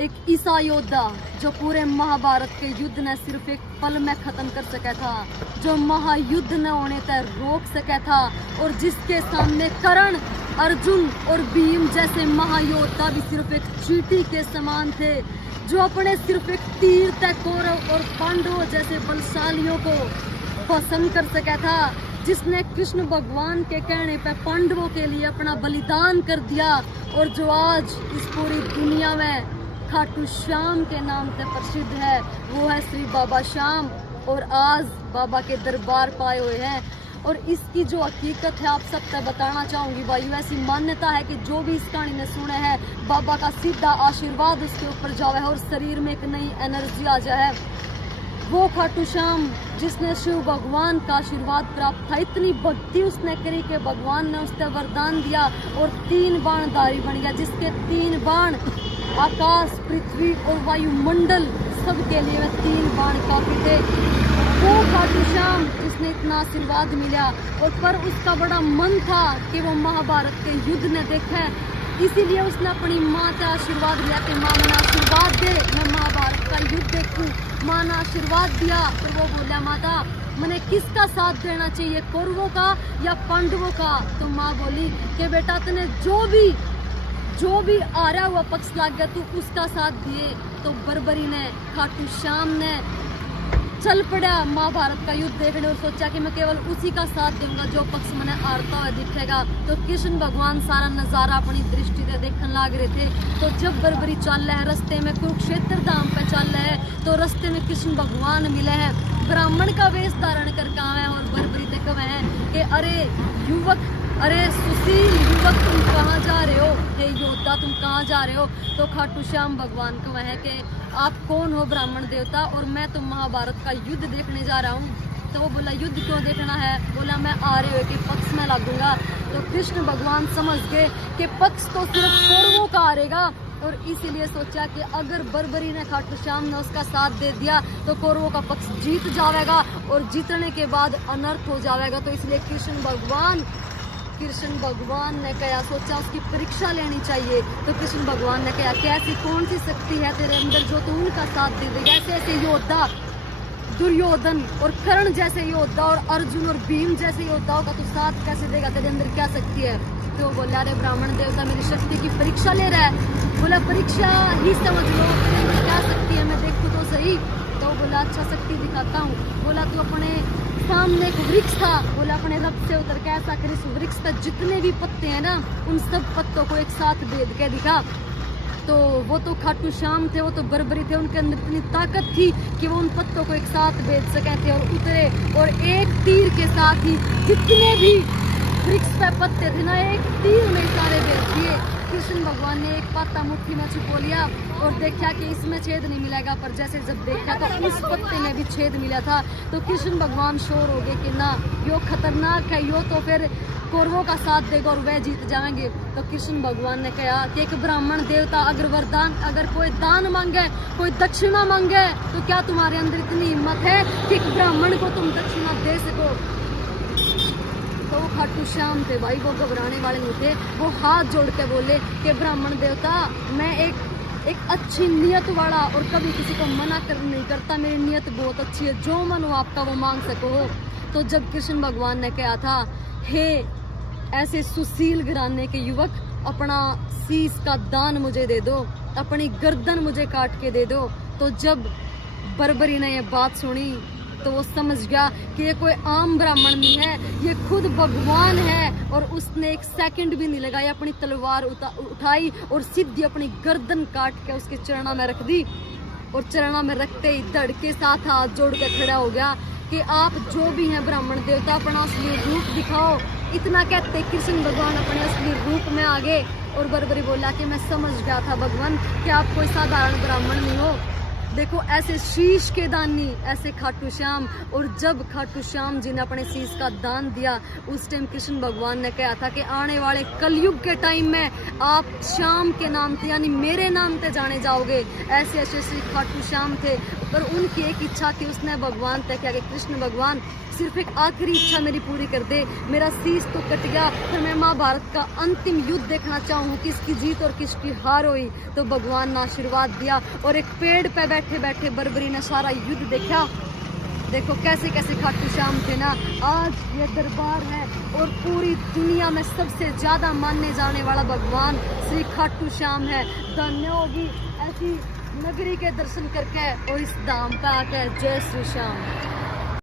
एक ईसा योद्धा जो पूरे महाभारत के युद्ध ने सिर्फ एक पल में खत्म कर सका था, जो महायुद्ध न होने तक रोक सका था, और जिसके सामने कर्ण, अर्जुन और भीम जैसे महायोद्धा भी सिर्फ एक चींटी के समान थे, जो अपने सिर्फ एक तीर तक कौरव और पांडवों जैसे बलशालियों को पसंद कर सका था, जिसने कृष्ण भगवान के कहने पर पांडवों के लिए अपना बलिदान कर दिया, और जो आज इस पूरी दुनिया में खाटू श्याम के नाम से प्रसिद्ध है, वो है श्री बाबा श्याम। और आज बाबा के दरबार पाए हुए हैं, और इसकी जो हकीकत है आप सब तक बताना चाहूँगी भाई। ऐसी मान्यता है कि जो भी इस कहानी ने सुने हैं, बाबा का सीधा आशीर्वाद उसके ऊपर जावे है और शरीर में एक नई एनर्जी आ जाए। वो खाटू श्याम जिसने शिव भगवान का आशीर्वाद प्राप्त था, इतनी भक्ति उसने करी कि भगवान ने उससे वरदान दिया और 3 बाणधारी बन गया, जिसके 3 बाण आकाश, पृथ्वी और वायुमंडल सबके लिए 3 बाण काफी थे। वो खाटू श्याम जिसने इतना आशीर्वाद मिला, और पर उसका बड़ा मन था कि वो महाभारत के युद्ध ने देखा, इसीलिए उसने अपनी माँ का आशीर्वाद लिया कि माँ मैंने आशीर्वाद दे, मैं महाभारत का युद्ध देखूं। माँ ने आशीर्वाद दिया, तो वो बोला माता मैंने किसका साथ देना चाहिए, कौरवों का या पांडवों का? तो माँ बोली कि बेटा तने जो भी आ रहा हुआ पक्ष लग गया तू उसका साथ दिए। तो बर्बरी ने, खाटू श्याम ने चल पड़ा महाभारत का युद्ध देखने, और सोचा कि मैं केवल उसी का साथ दूंगा जो पक्ष मैंने हारता हुआ दिखेगा। तो कृष्ण भगवान सारा नजारा अपनी दृष्टि से देखने लग रहे थे। तो जब बर्बरी चल रहा है रास्ते में, कुरुक्षेत्र धाम पे चल रहा है, तो रास्ते में कृष्ण भगवान मिले हैं, ब्राह्मण का वेश धारण कर कहा है, और बर्बरी से कहे हैं कि अरे युवक, अरे सुशील युवक तुम कहाँ जा रहे हो, हे योद्धा तुम कहाँ जा रहे हो? तो खाटू श्याम भगवान को है कि आप कौन हो ब्राह्मण देवता, और मैं तो महाभारत का युद्ध देखने जा रहा हूँ। तो वो बोला युद्ध क्यों देखना है? बोला मैं आ रहे हो कि पक्ष में लगूंगा। तो कृष्ण भगवान समझ गए कि पक्ष तो सिर्फ कौरवों का हारेगा, और इसीलिए सोचा कि अगर बर्बरी ने, खाटू श्याम ने उसका साथ दे दिया तो कौरवों का पक्ष जीत जाएगा, और जीतने के बाद अनर्थ हो जाएगा। तो इसलिए कृष्ण भगवान ने कहा, सोचा उसकी परीक्षा लेनी चाहिए। तो कृष्ण भगवान ने कहा कि ऐसी कौन सी शक्ति है तेरे अंदर जो तू उनका साथ दे देगा? ऐसे योद्धा, दुर्योधन और कर्ण जैसे योद्धा और अर्जुन और भीम जैसे योद्धाओं का तू साथ कैसे देगा? तेरे अंदर क्या शक्ति है? तो बोला अरे ब्राह्मण देवता मेरी शक्ति की परीक्षा ले रहा है। बोला परीक्षा ही समझ लो, क्या शक्ति है मैं देखूं तो सही। तो बोला अच्छा शक्ति दिखाता हूँ। बोला तू अपने सामने एक वृक्ष था, बोला अपने रथ से उतर के ऐसा कर इस वृक्ष तक जितने भी पत्ते हैं ना, उन सब पत्तों को एक साथ भेद के दिखा। तो वो तो खाटू श्याम थे, वो तो बर्बरी थे, उनके अंदर इतनी ताकत थी कि वो उन पत्तों को एक साथ भेज सके थे और उतरे, और एक तीर के साथ ही जितने भी वृक्ष पे पत्ते थे ना, एक तीर में सारे भेज दिए। कृष्ण भगवान ने एक पत्ता मुट्ठी में छुपो लिया और देखा कि इसमें छेद नहीं मिलेगा, पर जैसे जब देखा तो उस पत्ते में भी छेद मिला था। तो कृष्ण भगवान श्योर हो गए कि ना यो खतरनाक है, यो तो फिर कौरवों का साथ देगा और वह जीत जाएंगे। तो कृष्ण भगवान ने कहा कि एक ब्राह्मण देवता अगर वरदान, अगर कोई दान मांगे, कोई दक्षिणा मांगे, तो क्या तुम्हारे अंदर इतनी हिम्मत है कि एक ब्राह्मण को तुम दक्षिणा दे सको? तो वो खाटू श्याम थे भाई, वो घबराने वाले नहीं थे। वो हाथ जोड़ के बोले कि ब्राह्मण देवता मैं एक अच्छी नियत वाला, और कभी किसी को मना नहीं करता, मेरी नियत बहुत अच्छी है, जो मन हो आपका वो मांग सको। तो जब कृष्ण भगवान ने कहा था हे ऐसे सुशील घराने के युवक, अपना शीश का दान मुझे दे दो, अपनी गर्दन मुझे काट के दे दो। तो जब बर्बरी ने ये बात सुनी तो वो समझ गया कि ये कोई आम ब्राह्मण नहीं है, ये खुद भगवान है। और उसने एक सेकंड भी नहीं लगाया, अपनी तलवार उठाई और सीधी अपनी गर्दन काट के उसके चरणों में रख दी, और चरणों में रखते ही धड़ के साथ हाथ जोड़ के खड़ा हो गया कि आप जो भी हैं ब्राह्मण देवता, अपना असली रूप दिखाओ। इतना कहते कृष्ण भगवान अपने असली रूप में आ गए, और बर्बरी बोला कि मैं समझ गया था भगवान कि आप कोई साधारण ब्राह्मण नहीं हो। देखो ऐसे शीश के दानी, ऐसे खाटू श्याम। और जब खाटू श्याम जी ने अपने शीश का दान दिया, उस टाइम कृष्ण भगवान ने कहा था कि आने वाले कलयुग के टाइम में आप श्याम के नाम थे, यानी मेरे नाम पे जाने जाओगे। ऐसे ऐसे श्री खाटू श्याम थे, पर उनकी एक इच्छा थी, उसने भगवान तक क्या कि कृष्ण भगवान सिर्फ एक आखिरी इच्छा मेरी पूरी कर दे। मेरा शीश तो कट गया, पर मैं महाभारत का अंतिम युद्ध देखना चाहूँ, किसकी जीत और किसकी हार हुई। तो भगवान ने आशीर्वाद दिया और एक पेड़ पे बैठे बैठे बर्बरी ने सारा युद्ध देखा। देखो कैसे कैसे खाटू श्याम थे ना। आज ये दरबार है और पूरी दुनिया में सबसे ज्यादा मानने जाने वाला भगवान श्री खाटू श्याम है। धन्य होगी ऐसी नगरी के दर्शन करके और इस धाम पे आके। जय श्री श्याम।